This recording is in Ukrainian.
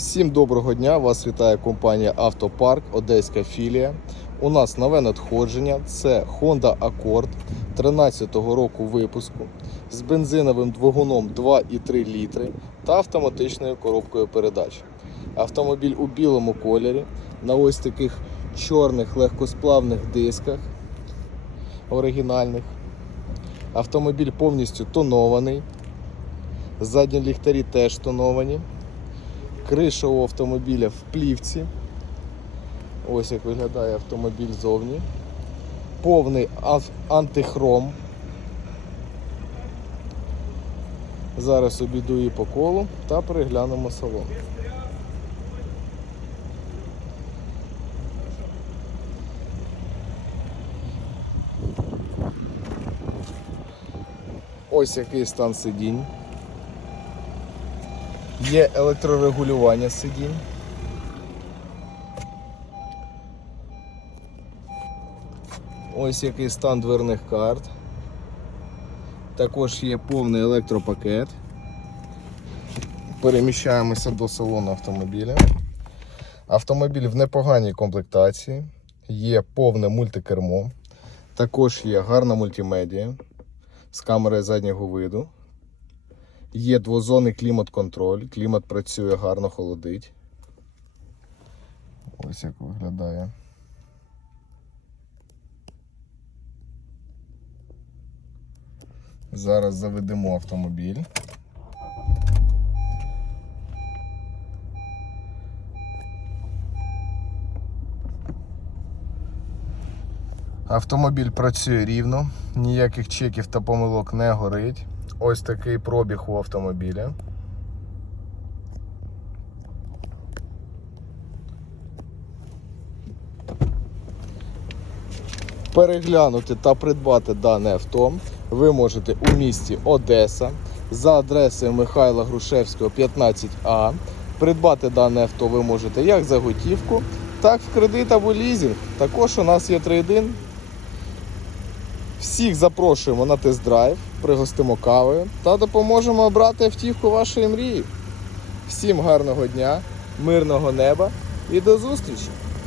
Всім доброго дня! Вас вітає компанія Автопарк, Одеська філія. У нас нове надходження. Це Honda Accord 13-го року випуску з бензиновим двигуном 2,3 літри та автоматичною коробкою передач. Автомобіль у білому кольорі на ось таких чорних легкосплавних дисках оригінальних. Автомобіль повністю тонований. Задні ліхтарі теж тоновані. Криша у автомобіля в плівці. Ось як виглядає автомобіль зовні. Повний антихром. Зараз обійду її по колу та переглянемо салон. Ось який стан сидінь. Є електрорегулювання сидінь. Ось який стан дверних карт. Також є повний електропакет. Переміщаємося до салону автомобіля. Автомобіль в непоганій комплектації. Є повне мультикермо. Також є гарна мультимедія з камерою заднього виду. Є двозонний клімат-контроль. Клімат працює гарно, холодить. Ось як виглядає. Зараз заведемо автомобіль. Автомобіль працює рівно, ніяких чеків та помилок не горить. Ось такий пробіг у автомобіля. Переглянути та придбати дане авто ви можете у місті Одеса за адресою Михайла Грушевського 15А. Придбати дане авто ви можете як за готівку, так в кредит або лізинг. Також у нас є трейдин. Всіх запрошуємо на тест-драйв, пригостимо кавою та допоможемо обрати автівку вашої мрії. Всім гарного дня, мирного неба і до зустрічі!